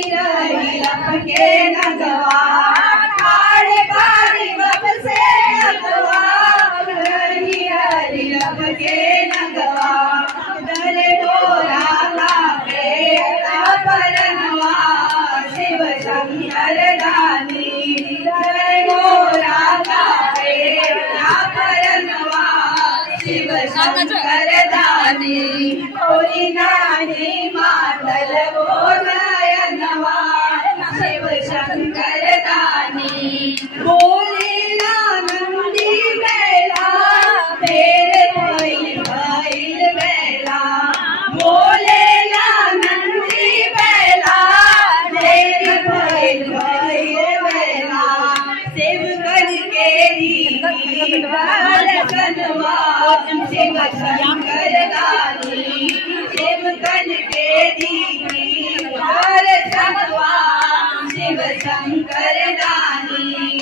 रही लपके नगवा खाड़े पानी बपसे अगवा रही हरी लपके नगवा दरे डोरा लागे परनवा शिव शंकर दानी दरे डोरा लागे परनवा शिव शंकर दानी कोई नानी मातल बोलयनवा शिव शंकर दानी बोलेला नंदी बेला तेरे भइल बेला बोलेला नंदी बेला तेरे भइल बेला शिव गण के दी बालकनवा शिव शंकर दानी शिव गण के दी बालकनवा शिव शंकर दानी।